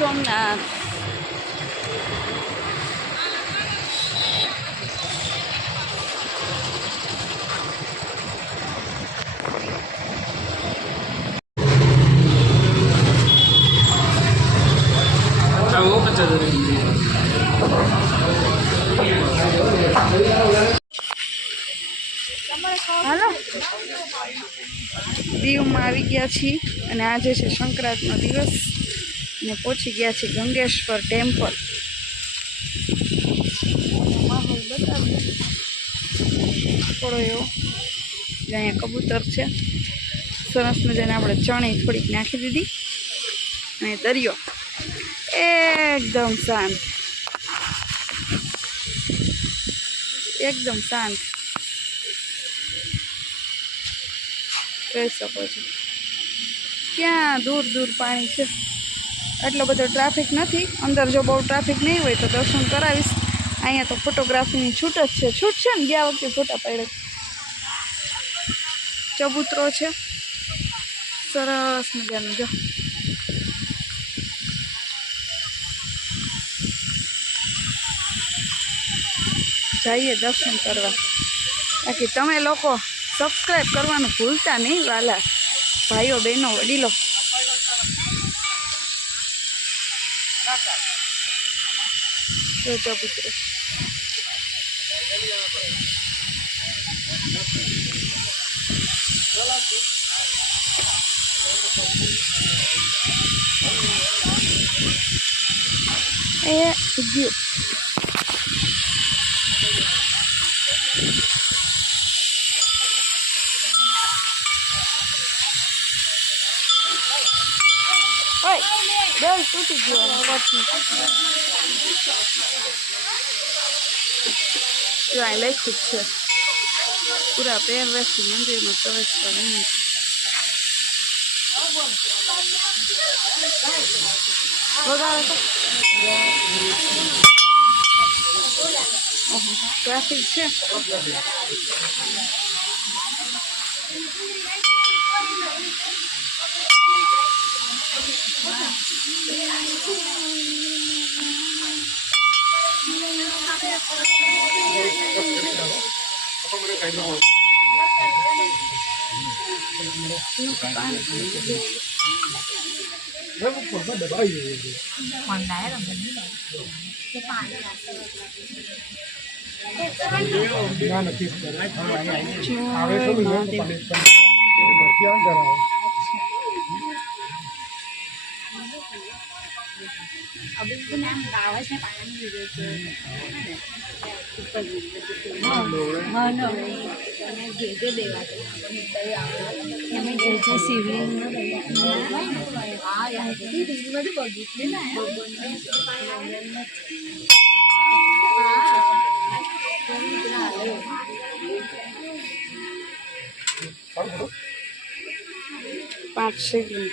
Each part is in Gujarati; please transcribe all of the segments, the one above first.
સોમનાથ. હાલો, દીવમાં આવી ગયા છીએ અને આજે છે સંક્રાંતનો દિવસ અને પહોંચી ગયા છીએ ગંગેશ્વર ટેમ્પલ. માહોલ બતાવ્યો થોડો એવો. અહીંયા કબૂતર છે, સરસ મજાને આપણે ચણી થોડીક નાખી દીધી અને દરિયો એકદમ શાંત, એકદમ શાંત જોઈ શકો છો. ક્યાં દૂર દૂર પાણી છે, એટલો બધો ટ્રાફિક નથી. અંદર જો બહુ ટ્રાફિક નહીં હોય તો દર્શન કરાવીશ. અહીંયા તો ફોટોગ્રાફીની છૂટ જ છે. છૂટ છે ને, ગયા વખતે ફોટા પાડ્યા. ચબૂતરો છે સરસ મજાનું. જો જઈએ દર્શન કરવા. બાકી તમે લોકો સબસ્ક્રાઈબ કરવાનું ભૂલતા નહીં વાલા ભાઈઓ બહેનો વડીલો. ચબૂતરો એ ગયું. બેલ તૂટી ગયો. જો અહીં લખ્યું જ છે પૂરા પહેરવેશથી મંદિરમાં પ્રવેશ કરે. ટ્રાફિક છે. પાંચ શિવલિંગ.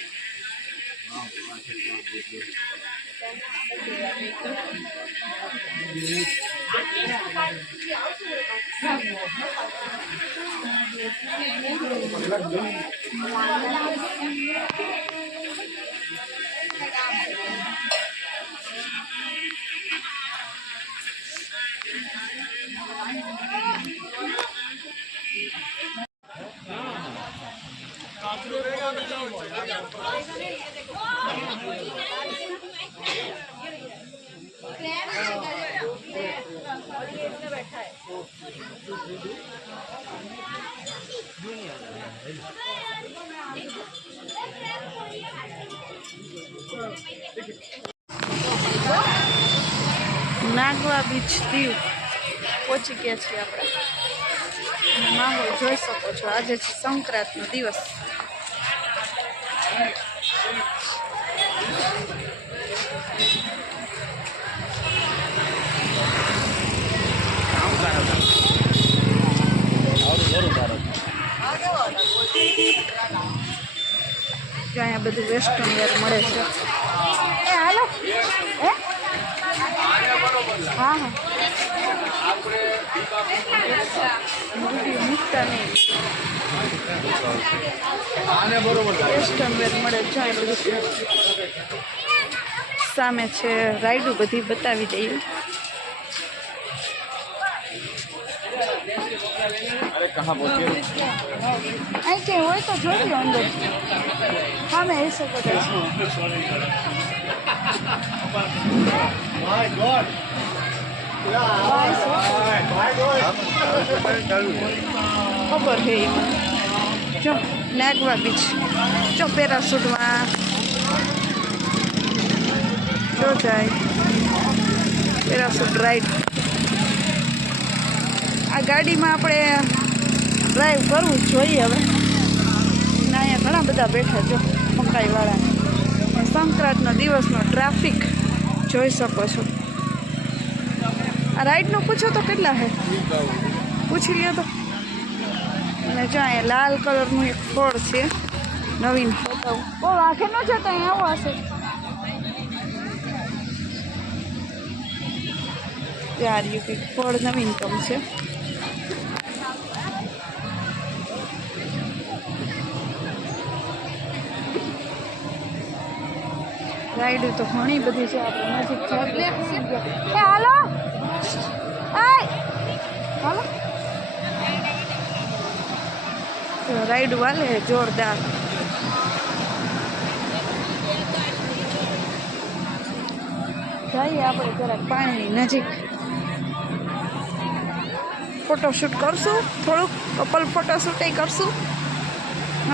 નાગવા બીચ દીવ પહોંચી ગયા છીએ આપણે. માહોલ જોઈ શકો છો. આજે છે સંક્રાંતનો દિવસ. અહીંયા બધું વેસ્ટર્ન વેર મળે છે. એ હાલો હા હા મૂકતા નહીં. વેસ્ટર્ન વેર મળે છે. સામે છે રાઈડું બધી બતાવી દઈએ. અહીં ક્યાંય હોય તો જોઈ લો અંદર. હા મેં એ શકો છો. ખબર છે જો નાગવા બીચ જો પેરાશૂટમાં જો જાય પેરાશૂટ રાઈડ. આ ગાડીમાં આપણે ડ્રાઈવ કરવું જ જોઈએ હવે. ને અહીંયા ઘણા બધા બેઠા જો મકાઈવાળા. સંક્રાંતનો દિવસનો ટ્રાફિક જોઈ શકો છો. આ રાઈડનું પૂછો તો કેટલા છે પૂછી લ્યો તો. અને જો અહીંયા લાલ કલરનું એક ફળ છે નવીન. બહુ આંખે ન જતા અહીંયા આવો હશે. યાર યુ કંઈક ફળ નવીનતમ છે. રાઈડ તો ઘણી બધી છે આપણે નજીક. હાલો હાલો રાઈડ વાલે જોરદાર. જઈએ આપણે જરાક પાણીની નજીક. ફોટોશૂટ કરશું થોડુંક. કપલ ફોટોશૂટ કરશું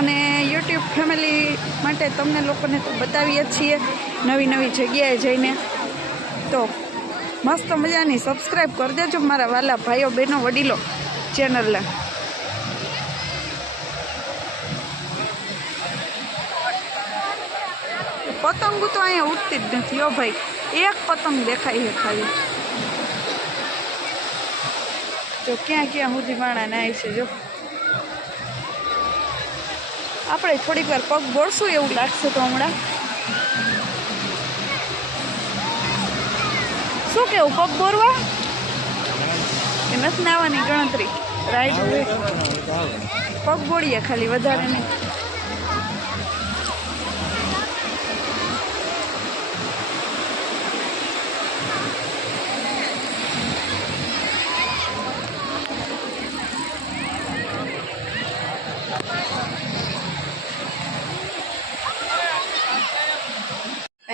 અને યુટ્યુબ ફેમિલી માટે તમને લોકોને તો બતાવીએ છીએ નવી નવી જગ્યાએ જઈને. તો મસ્ત મજાની સબસ્ક્રાઈબ કરી દેજો મારા વાલા ભાઈઓ બહેનો વડીલો ચેનલને. પતંગો તો અહીંયા ઉડતી જ નથી હો ભાઈ. એક પતંગ દેખાય છે ખાલી. જો ક્યાં ક્યાં સુધી માણા નાય છે. જો આપણે થોડીક વાર પગ બોળશું એવું લાગશે તો હમણાં. શું કેવું પગ બોરવા કે નથી નાવાની ગણતરી? રાઈડ પગ બોળીએ ખાલી, વધારે નહીં.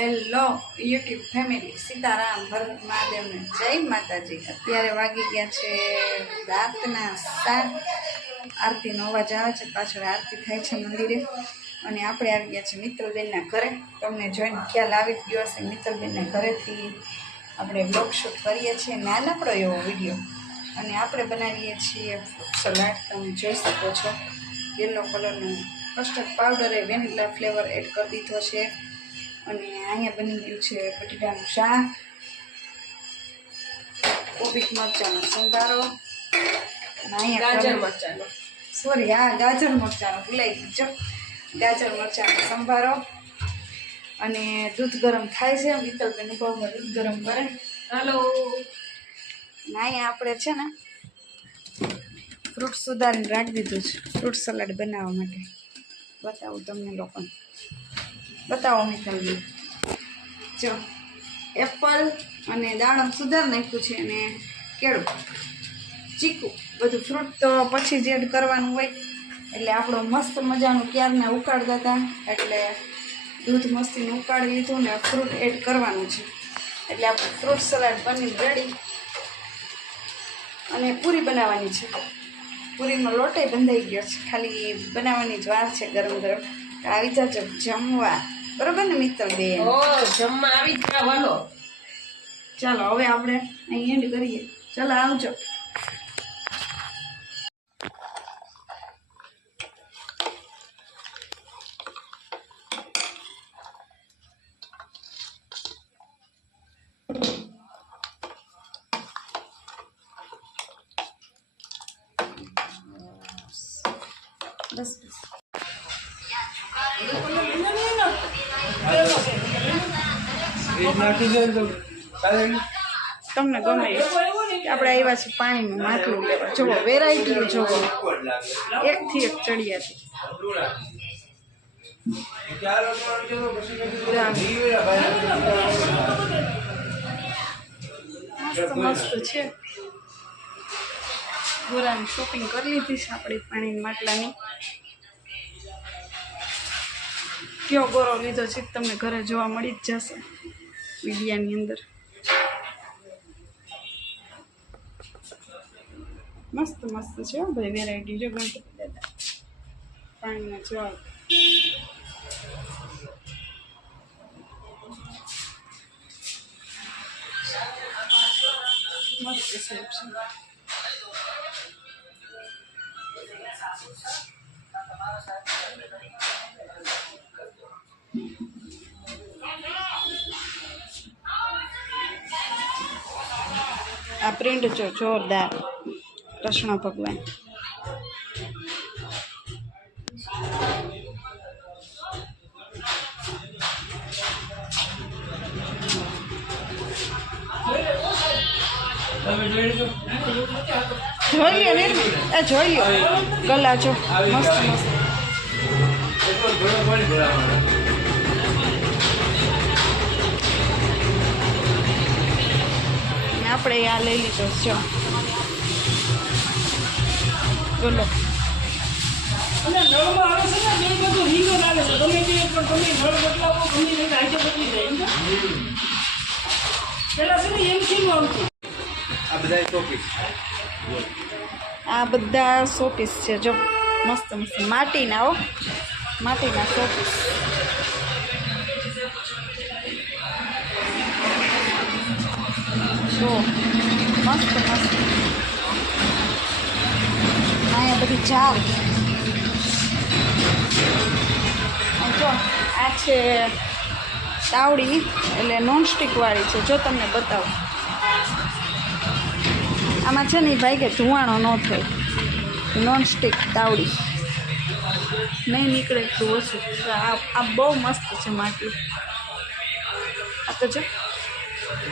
હેલો યુટ્યુબ ફેમિલી, સીતારામ, ભરત મહાદેવને જય માતાજી. અત્યારે વાગી ગયા છે રાતના 7. આરતીનો અવાજ આવે છે, પાછળ આરતી થાય છે મંદિરે. અને આપણે આવી ગયા છે મિત્તલબેનના ઘરે. તમને જોઈને ખ્યાલ આવી જ ગયો હશે, મિત્તલબેનના ઘરેથી આપણે બ્લોગ શૂટ કરીએ છીએ, નાનકડો એવો વિડીયો. અને આપણે બનાવીએ છીએ ફ્રૂટ સલાડ. તમે જોઈ શકો છો યલો કલરનું કસ્ટર્ડ પાવડર એ વેનીલા ફ્લેવર એડ કરી દીધો છે. અને અહીંયા બની ગયું છે બટેટાનું શાક, કોબીજ મરચાંનો સંભારો, અને અહીંયા ગાજર મરચાંનો ગાજર મરચાંનો ભૂલાઈ ગયું, ગાજર મરચાંનો સંભારો. અને દૂધ ગરમ થાય છે, મિત્તલબેન ઉભામાં દૂધ ગરમ કરે. હાલો. અને અહીંયા આપણે છે ને ફ્રૂટ સુધારીને રાખી દીધું છે ફ્રૂટ સલાડ બનાવવા માટે. બતાવું તમને લોકોને. બતાવો મિત્તલબેન. જો એપલ અને દાડમ સુધાર નાખ્યું છે, અને કેળું, ચીકુ, બધું ફ્રૂટ તો પછી જ એડ કરવાનું હોય. એટલે આપણું મસ્ત મજાનું ક્યારના ઉકાળતા હતા, એટલે દૂધ મસ્તીને ઉકાળી લીધું ને ફ્રૂટ એડ કરવાનું છે. એટલે આપણે ફ્રૂટ સલાડ બની રેડી. અને પૂરી બનાવવાની છે. પૂરીનો લોટે બંધાઈ ગયો છે, ખાલી બનાવવાની જ વાર છે. ગરમ ગરમ આવી જાજો જમવા. બરોબર ને મિત્તલબેન? જમવા આવી જ વાલો. ચાલો હવે આપણે અહીં એન્ડ કરીએ. ચાલો આવજો. બસ તમને ગમે આપણે આવ્યા છીએ પાણીનું માટલું લેવા. જુઓ વેરાયટી, જુઓ એકથી એક ચડિયા છે. મસ્ત મસ્ત છે. ગોરાની શોપિંગ કરી લીધી છે આપણી પાણીની માટલાની. કયો ગોરો લીધો છે તમને ઘરે જોવા મળી જ જશે વિડિયાની અંદર. મસ્ત મસ્ત છે હો ભાઈ વેરાયટી. જો ગણપતિ દાદા પાણીના જળ. મસ્ત સ્લેબ છે. આ પ્રિન્ટ જો જોરદાર કૃષ્ણ ભગવાન. જોઈ લ્યો ને એ જોઈ લ્યો ગલા જો મસ્ત મસ્ત. આપણે આ લઈ લીધો જો બોલો. અને નળમાં આવે છે ને બે બધું રીંગો લાગે છે ગમે તે પણ તમે નળ બદલાવો ગમે તે આજે બદલી જાય પેલા છે ને એમ કેમ આવતું. આ બધા શોપીસ છે જો મસ્ત મસ્ત માટીના. હો માટીના શોપીસ. જો મસ્ત મસ્ત. અહીંયા બધી જાર. જો આ છે તાવડી એટલે નોનસ્ટિક વાળી છે. જો તમને બતાવું આમાં છે ને ભાઈ કે ધુવાણો ન થાય. નોનસ્ટિક તાવડી નહીં નીકળે એટલું ઓછું. આ બહુ મસ્ત છે માટલું. આ તો જો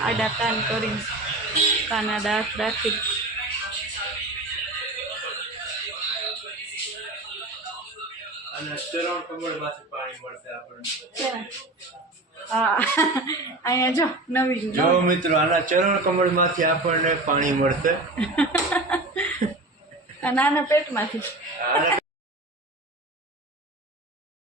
આડા કાન કરીને કાના દાંત રાખી. હા અહીંયા જો નવી જો મિત્રો આના ચરણ કમળ માંથી આપણને પાણી મળશે. નાના પેટમાંથી. આના